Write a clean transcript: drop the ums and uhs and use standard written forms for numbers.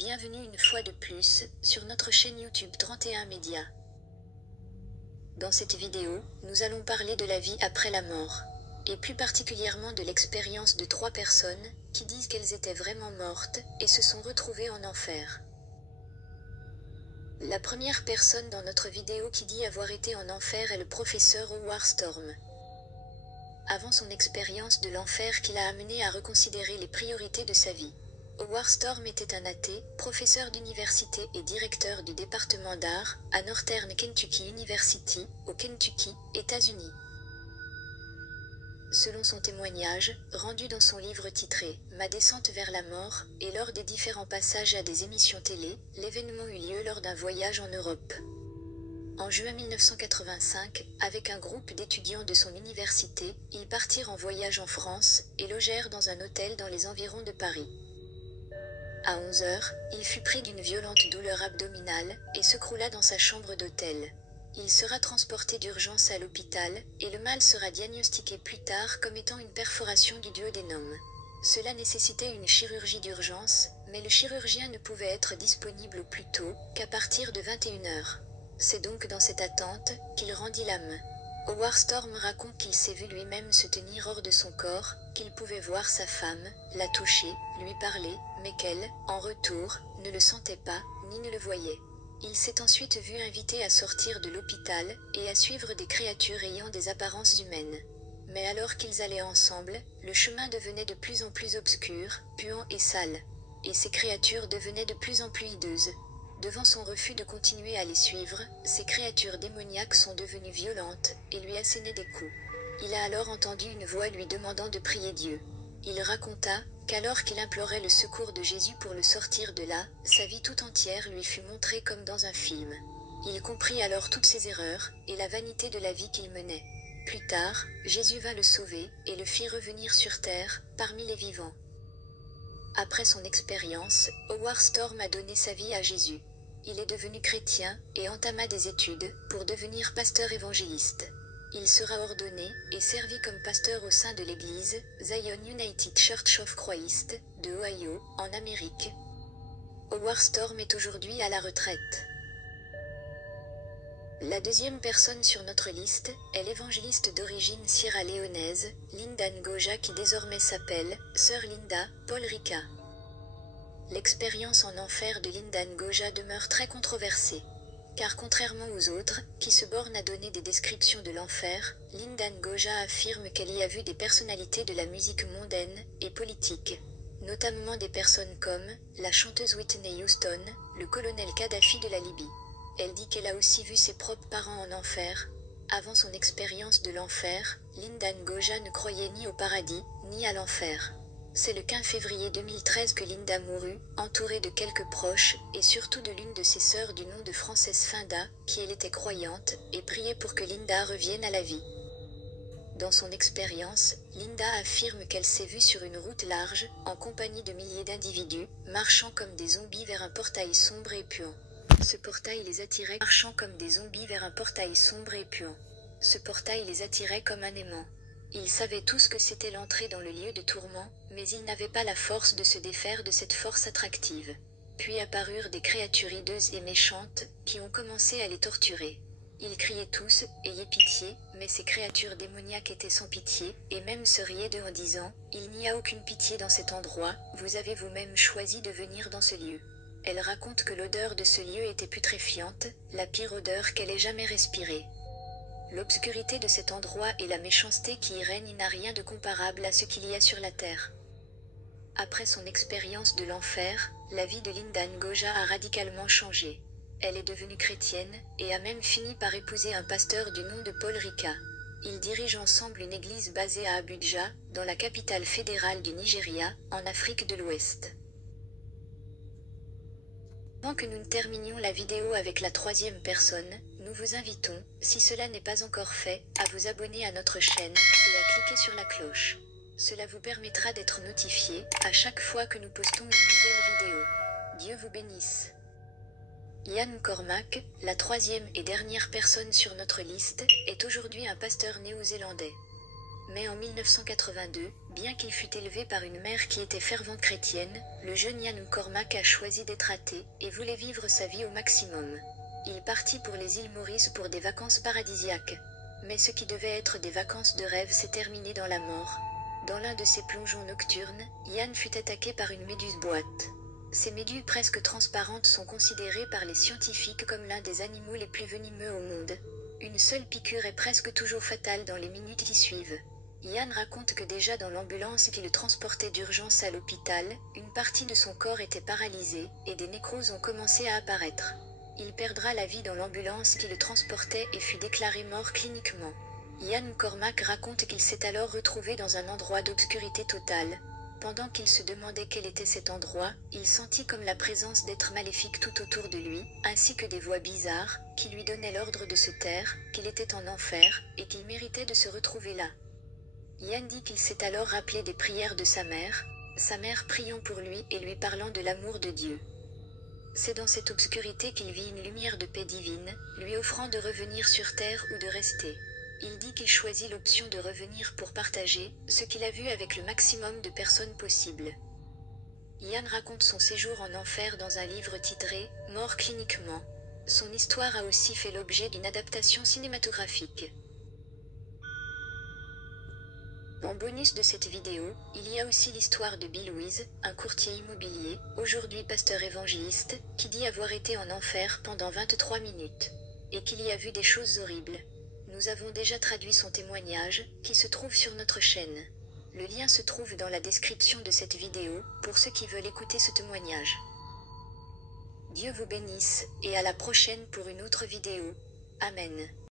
bienvenue une fois de plus sur notre chaîne YouTube 31 Médias. Dans cette vidéo, nous allons parler de la vie après la mort, et plus particulièrement de l'expérience de 3 personnes qui disent qu'elles étaient vraiment mortes et se sont retrouvées en enfer. La première personne dans notre vidéo qui dit avoir été en enfer est le professeur Howard Storm. Avant son expérience de l'enfer qui l'a amené à reconsidérer les priorités de sa vie. Howard Storm était un athée, professeur d'université et directeur du département d'art à Northern Kentucky University, au Kentucky, États-Unis. Selon son témoignage, rendu dans son livre titré « Ma descente vers la mort » et lors des différents passages à des émissions télé, l'événement eut lieu lors d'un voyage en Europe. En juin 1985, avec un groupe d'étudiants de son université, ils partirent en voyage en France et logèrent dans un hôtel dans les environs de Paris. À 11 heures, il fut pris d'une violente douleur abdominale et se croula dans sa chambre d'hôtel. Il sera transporté d'urgence à l'hôpital et le mal sera diagnostiqué plus tard comme étant une perforation du duodénum. Cela nécessitait une chirurgie d'urgence, mais le chirurgien ne pouvait être disponible au plus tôt qu'à partir de 21 heures. C'est donc dans cette attente qu'il rendit l'âme. Howard Storm raconte qu'il s'est vu lui-même se tenir hors de son corps, qu'il pouvait voir sa femme, la toucher, lui parler, mais qu'elle, en retour, ne le sentait pas, ni ne le voyait. Il s'est ensuite vu invité à sortir de l'hôpital et à suivre des créatures ayant des apparences humaines. Mais alors qu'ils allaient ensemble, le chemin devenait de plus en plus obscur, puant et sale. Et ces créatures devenaient de plus en plus hideuses. Devant son refus de continuer à les suivre, ces créatures démoniaques sont devenues violentes et lui assénaient des coups. Il a alors entendu une voix lui demandant de prier Dieu. Il raconta qu'alors qu'il implorait le secours de Jésus pour le sortir de là, sa vie tout entière lui fut montrée comme dans un film. Il comprit alors toutes ses erreurs et la vanité de la vie qu'il menait. Plus tard, Jésus vint le sauver et le fit revenir sur terre, parmi les vivants. Après son expérience, Howard Storm a donné sa vie à Jésus. Il est devenu chrétien et entama des études pour devenir pasteur évangéliste. Il sera ordonné et servi comme pasteur au sein de l'église Zion United Church of Christ de Ohio, en Amérique. Howard Storm est aujourd'hui à la retraite. La deuxième personne sur notre liste est l'évangéliste d'origine sierra-léonaise, Linda Ngoja, qui désormais s'appelle Sœur Linda Paul Rika. L'expérience en enfer de Linda Ngoja demeure très controversée. Car contrairement aux autres, qui se bornent à donner des descriptions de l'enfer, Linda Ngoja affirme qu'elle y a vu des personnalités de la musique mondaine et politique. Notamment des personnes comme la chanteuse Whitney Houston, le colonel Kadhafi de la Libye. Elle dit qu'elle a aussi vu ses propres parents en enfer. Avant son expérience de l'enfer, Linda Ngoja ne croyait ni au paradis, ni à l'enfer. C'est le 15 février 2013 que Linda mourut, entourée de quelques proches, et surtout de l'une de ses sœurs du nom de Frances Finda, qui elle était croyante, et priait pour que Linda revienne à la vie. Dans son expérience, Linda affirme qu'elle s'est vue sur une route large, en compagnie de milliers d'individus, marchant comme des zombies vers un portail sombre et puant. Ce portail les attirait Ce portail les attirait comme un aimant. Ils savaient tous que c'était l'entrée dans le lieu de tourment, mais ils n'avaient pas la force de se défaire de cette force attractive. Puis apparurent des créatures hideuses et méchantes, qui ont commencé à les torturer. Ils criaient tous « Ayez pitié », mais ces créatures démoniaques étaient sans pitié, et même se riaient d'eux en disant « Il n'y a aucune pitié dans cet endroit, vous avez vous-même choisi de venir dans ce lieu ». Elle raconte que l'odeur de ce lieu était putréfiante, la pire odeur qu'elle ait jamais respirée. L'obscurité de cet endroit et la méchanceté qui y règne n'a rien de comparable à ce qu'il y a sur la terre. Après son expérience de l'enfer, la vie de Linda Ngoja a radicalement changé. Elle est devenue chrétienne et a même fini par épouser un pasteur du nom de Paul Rika. Ils dirigent ensemble une église basée à Abuja, dans la capitale fédérale du Nigeria, en Afrique de l'Ouest. Avant que nous ne terminions la vidéo avec la troisième personne, nous vous invitons, si cela n'est pas encore fait, à vous abonner à notre chaîne et à cliquer sur la cloche. Cela vous permettra d'être notifié à chaque fois que nous postons une nouvelle vidéo. Dieu vous bénisse. Ian Cormack, la troisième et dernière personne sur notre liste, est aujourd'hui un pasteur néo-zélandais. Mais en 1982, bien qu'il fût élevé par une mère qui était fervente chrétienne, le jeune Ian McCormack a choisi d'être athée et voulait vivre sa vie au maximum. Il partit pour les îles Maurice pour des vacances paradisiaques. Mais ce qui devait être des vacances de rêve s'est terminé dans la mort. Dans l'un de ses plongeons nocturnes, Ian fut attaqué par une méduse boîte. Ces méduses presque transparentes sont considérées par les scientifiques comme l'un des animaux les plus venimeux au monde. Une seule piqûre est presque toujours fatale dans les minutes qui suivent. Ian raconte que déjà dans l'ambulance qui le transportait d'urgence à l'hôpital, une partie de son corps était paralysée, et des nécroses ont commencé à apparaître. Il perdra la vie dans l'ambulance qui le transportait et fut déclaré mort cliniquement. Ian McCormack raconte qu'il s'est alors retrouvé dans un endroit d'obscurité totale. Pendant qu'il se demandait quel était cet endroit, il sentit comme la présence d'êtres maléfiques tout autour de lui, ainsi que des voix bizarres, qui lui donnaient l'ordre de se taire, qu'il était en enfer, et qu'il méritait de se retrouver là. Ian dit qu'il s'est alors rappelé des prières de sa mère priant pour lui et lui parlant de l'amour de Dieu. C'est dans cette obscurité qu'il vit une lumière de paix divine, lui offrant de revenir sur terre ou de rester. Il dit qu'il choisit l'option de revenir pour partager ce qu'il a vu avec le maximum de personnes possible. Ian raconte son séjour en enfer dans un livre titré « Mort cliniquement ». Son histoire a aussi fait l'objet d'une adaptation cinématographique. En bonus de cette vidéo, il y a aussi l'histoire de Bill Louise, un courtier immobilier, aujourd'hui pasteur évangéliste, qui dit avoir été en enfer pendant 23 minutes. Et qu'il y a vu des choses horribles. Nous avons déjà traduit son témoignage, qui se trouve sur notre chaîne. Le lien se trouve dans la description de cette vidéo, pour ceux qui veulent écouter ce témoignage. Dieu vous bénisse, et à la prochaine pour une autre vidéo. Amen.